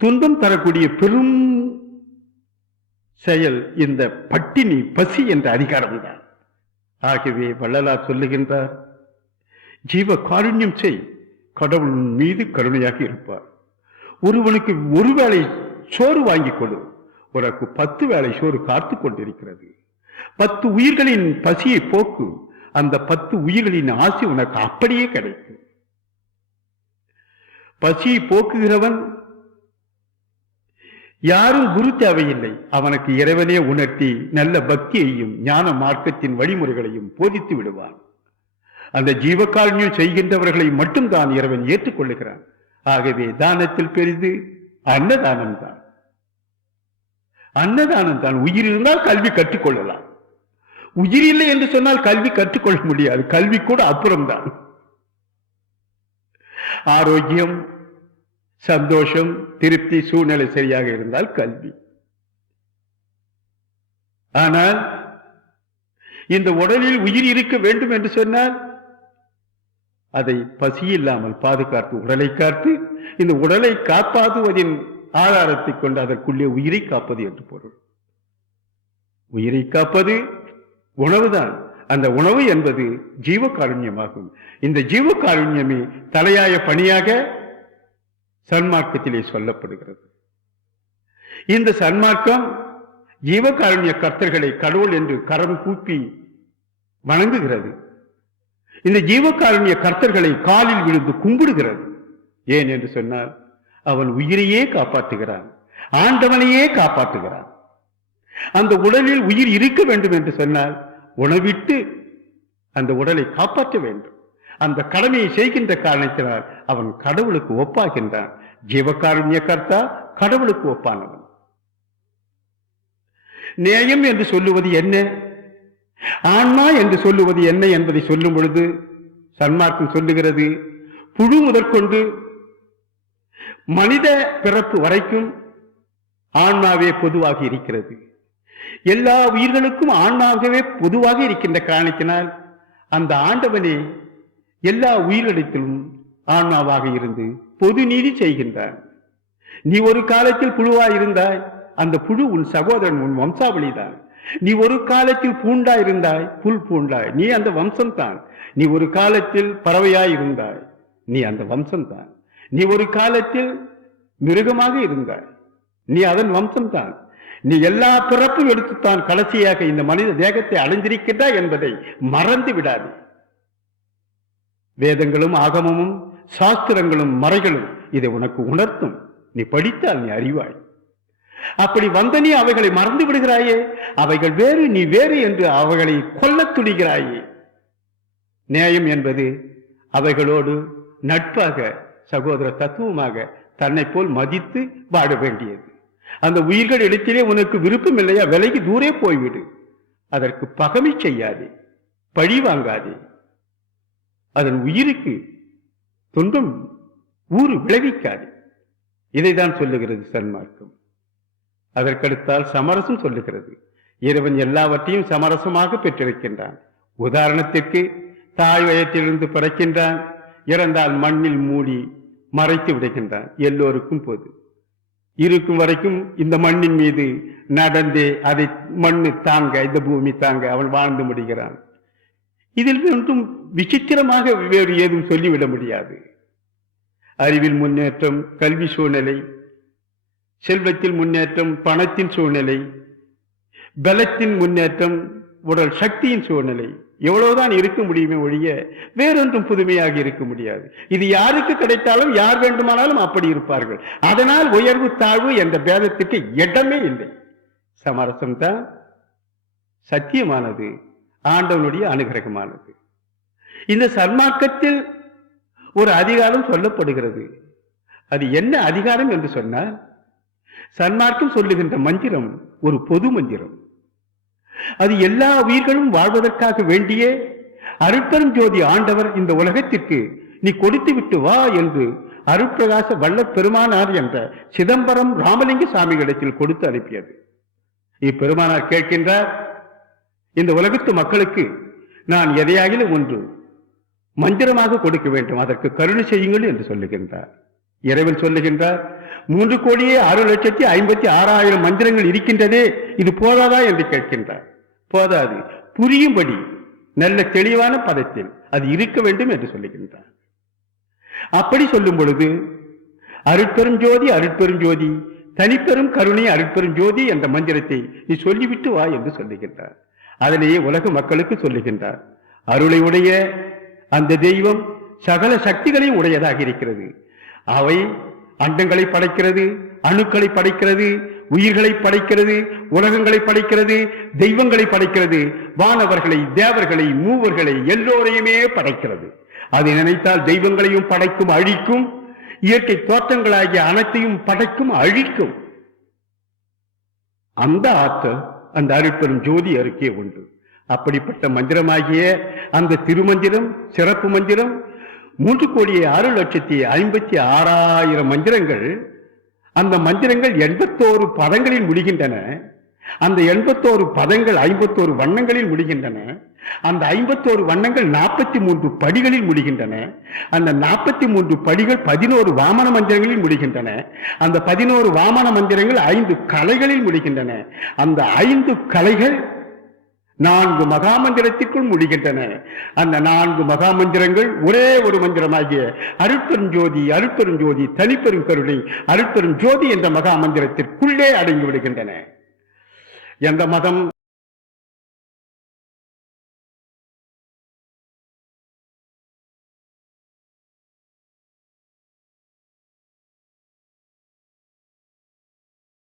துன்பம் தரக்கூடிய பெரும் செயல் இந்த பட்டினி பசி என்ற அதிகாரம் தான். ஆகவே வள்ளலார் சொல்லுகின்றார், ஜீவ காருண்யம் செய், கடவுள் மீது கருணையாக இருப்பார். ஒருவனுக்கு ஒருவேளை சோறு வாங்கிக் கொடு, உனக்கு 10 வேளை சோறு காத்து கொண்டிருக்கிறது. 10 உயிர்களின் பசியை போக்கு, அந்த 10 உயிர்களின் ஆசை உனக்கு அப்படியே கிடைக்கும். பசியை போக்குகிறவன் யாரும் குரு தேவையில்லை, அவனுக்கு இறைவனே உணர்த்தி நல்ல பக்தியையும் ஞான மார்க்கத்தின் வழிமுறைகளையும் போதித்து விடுவான். அந்த ஜீவகாருண்யம் செய்கின்றவர்களை மட்டும் தான் இறைவன் ஏற்றுக்கொள்ளுகிறான். ஆகவே தானத்தில் பெரிது அன்னதானம் தான். அன்னதானம் தான். உயிர் இருந்தால் கல்வி கற்றுக்கொள்ளலாம். உயிர் இல்லை என்று சொன்னால் கல்வி கற்றுக்கொள்ள முடியாது. கல்வி கூட அப்புறம்தான். ஆரோக்கியம், சந்தோஷம், திருப்தி, சூழ்நிலை சரியாக இருந்தால் கல்வி. ஆனால் இந்த உடலில் உயிர் இருக்க வேண்டும் என்று சொன்னால் அதை பசி இல்லாமல் பாதுகாத்து உடலை காத்து, இந்த உடலை காப்பாற்றுவதின் ஆதாரத்தை கொண்டு அதற்குள்ளே உயிரை காப்பது என்று பொருள். உயிரை காப்பது உணவுதான். அந்த உணவு என்பது ஜீவகாருண்யமாகும். இந்த ஜீவகாருண்யமே தலையாய பணியாக சன்மார்க்கத்திலே சொல்லப்படுகிறது. இந்த சன்மார்க்கம் ஜீவகாருண்ய கர்த்தர்களை கடவுள் என்று கரம் கூப்பி வணங்குகிறது. இந்த ஜீவகாருண்ய கர்த்தர்களை காலில் விழுந்து கும்பிடுகிறது. ஏன் என்று சொன்னால் அவன் உயிரையே காப்பாற்றுகிறான், ஆண்டவனையே காப்பாற்றுகிறான். அந்த உடலில் உயிர் இருக்க வேண்டும் என்று சொன்னால் உணவிட்டு அந்த உடலை காப்பாற்ற வேண்டும். அந்த கடமையை செய்கின்ற காரணத்தினால் அவன் கடவுளுக்கு ஒப்பாகின்றான். ஜீவகாருண்ய கர்த்தா கடவுளுக்கு ஒப்பானவன். நேயம் என்று சொல்லுவது என்ன, ஆன்மா என்று சொல்லுவது என்ன என்பதை சொல்லும் பொழுது சன்மார்க்கம் சொல்லுகிறது, புழு முதற்கொண்டு மனித பிறப்பு வரைக்கும் ஆன்மாவே பொதுவாக இருக்கிறது. எல்லா உயிர்களுக்கும் ஆன்மாகவே பொதுவாக இருக்கின்ற காரணத்தினால் அந்த ஆண்டவனே எல்லா உயிரிடத்திலும் ஆன்மாவாக இருந்து பொது நீதி செய்கின்றான். நீ ஒரு காலத்தில் புழுவாய் இருந்தாய், அந்த புழு உன் சகோதரன், உன் வம்சாவளிதான். நீ ஒரு காலத்தில் பூண்டா இருந்தாய், புல் பூண்டாய், நீ அந்த வம்சம் தான். நீ ஒரு காலத்தில் பறவையாய் இருந்தாய், நீ அந்த வம்சம் தான். நீ ஒரு காலத்தில் மிருகமாக இருந்தாய், நீ அதன் வம்சம் தான். நீ எல்லா பிறப்பும் எடுத்துத்தான் கடைசியாக இந்த மனித தேகத்தை அடைந்திருக்கின்றாய் என்பதை மறந்து விடாது. வேதங்களும் ஆகமமும் சாஸ்திரங்களும் மறைகளும் இதை உனக்கு உணர்த்தும். நீ படித்தால் நீ அறிவாய். அப்படி வந்த நீ அவைகளை மறந்து விடுகிறாயே, அவைகள் வேறு நீ வேறு என்று அவைகளை கொல்லத் துணிகிறாயே. நியாயம் என்பது அவைகளோடு நட்பாக சகோதர தத்துவமாக தன்னை போல் மதித்து வாழ வேண்டியது. அந்த உயிர்கள் இடத்திலே உனக்கு விருப்பம் இல்லையா, விலகி தூரே போய்விடு. அதற்கு பகமை செய்யாதே, பழி வாங்காதே. அதன் உயிருக்கு துன்பம் ஊறு விளைவிக்காது. இதைதான் சொல்லுகிறது சன்மார்க்கம். அதற்கடுத்தால் சமரசம் சொல்லுகிறது. இறைவன் எல்லாவற்றையும் சமரசமாக பெற்றிருக்கின்றான். உதாரணத்திற்கு தாய் வயத்திலிருந்து பிறக்கின்றான், இறந்தால் மண்ணில் மூடி மறைத்து விடுகின்றான். எல்லோருக்கும் பொது. இருக்கும் வரைக்கும் இந்த மண்ணின் மீது நடந்தே அதை மண்ணு தாங்க, இந்த பூமி தாங்க அவன் வாழ்ந்து முடிகிறான். இதில் ஒன்றும் விசித்திரமாக வேறு ஏதும் சொல்லிவிட முடியாது. அறிவில் முன்னேற்றம், கல்வி சூழ்நிலை, செல்வத்தில் முன்னேற்றம், பணத்தின் சூழ்நிலை, பலத்தின் முன்னேற்றம், உடல் சக்தியின் சூழ்நிலை, எவ்வளவுதான் இருக்க முடியுமே ஒழிய வேறொன்றும் புதுமையாக இருக்க முடியாது. இது யாருக்கு கிடைத்தாலும் யார் வேண்டுமானாலும் அப்படி இருப்பார்கள். அதனால் உயர்வு தாழ்வு என்ற பேதத்திற்கு இடமே இல்லை. சமரசம் தான் சத்தியமானது, ஆண்டவனுடைய அனுகிரகமானது. இந்த சன்மார்க்கத்தில் ஒரு அதிகாரம் சொல்லப்படுகிறது. அது என்ன அதிகாரம் என்று சொன்னால், சன்மார்க்கம் சொல்லுகின்ற மந்திரம் ஒரு பொது மந்திரம். அது எல்லா உயிர்களும் வாழ்வதற்காக வேண்டிய அருட்பெரும் ஜோதி ஆண்டவர் இந்த உலகத்திற்கு நீ கொடுத்து விட்டு வா என்று அருட்பிரகாச வல்லற் பெருமானார் என்ற சிதம்பரம் ராமலிங்க சாமிகளிடத்தில் கொடுத்து அனுப்பியது. இப்பெருமானார் கேட்கின்றார், இந்த உலகத்து மக்களுக்கு நான் எதையாகிலும் ஒன்று மந்திரமாக கொடுக்க வேண்டும், அதற்கு கருணை செய்யுங்கள் என்று சொல்லுகின்றார். இறைவன் சொல்லுகின்றார், 3,06,56,000 மந்திரங்கள் இருக்கின்றதே, இது போதாதா என்று கேட்கின்றார். போதாது, புரியும்படி நல்ல தெளிவான பதத்தில் அது இருக்க வேண்டும் என்று சொல்லுகின்றார். அப்படி சொல்லும் பொழுது அருட்பெரும் ஜோதி அருட்பெரும் ஜோதி தனிப்பெரும் கருணை அருட்பெரும் ஜோதி என்ற மந்திரத்தை நீ சொல்லிவிட்டு வா என்று சொல்லுகின்றார். அதனையே உலக மக்களுக்கு சொல்லுகின்றார். அருளை உடைய அந்த தெய்வம் சகல சக்திகளையும் உடையதாக இருக்கிறது. அவை அண்டங்களை படைக்கிறது, அணுக்களை படைக்கிறது, உயிர்களை படைக்கிறது, உலகங்களை படைக்கிறது, தெய்வங்களை படைக்கிறது, வானவர்களை, தேவர்களை, மூவர்களை எல்லோரையுமே படைக்கிறது. அதை நினைத்தால் தெய்வங்களையும் படைக்கும், அழிக்கும், இயற்கை தோற்றங்களாகிய அனைத்தையும் படைக்கும், அழிக்கும். அந்த ஆற்றல் அந்த அருட்பெரும் ஜோதி அருக்கே உண்டு. அப்படிப்பட்ட மந்திரமாகிய அந்த திருமந்திரம், சிறப்பு மந்திரம் 3,06,56,000 மந்திரங்கள். அந்த மந்திரங்கள் 81 பதங்களில் முடிகின்றன. அந்த 81 பதங்கள் 51 வண்ணங்களில் முடிகின்றன. அந்த 51 வண்ணங்கள் 43 படிகளில் முடிகின்றன. அந்த 43 படிகள் 11 வாமன மந்திரங்களில் முடிகின்றன. அந்த 11 வாமன மந்திரங்கள் 5 கலைகளில் முடிகின்றன. அந்த 5 கலைகள் 4 மகாமந்திரத்திற்குள் முடிகின்றன. அந்த 4 மகாமந்திரங்கள் ஒரே ஒரு மந்திரமாகிய அருட்பெரும் ஜோதி அருட்பெரும் ஜோதி தனிப்பெரும் கருணை அருட்பெரும் ஜோதி என்ற மகாமந்திரத்திற்குள்ளே அடங்கி விடுகின்றன. எந்த மதம்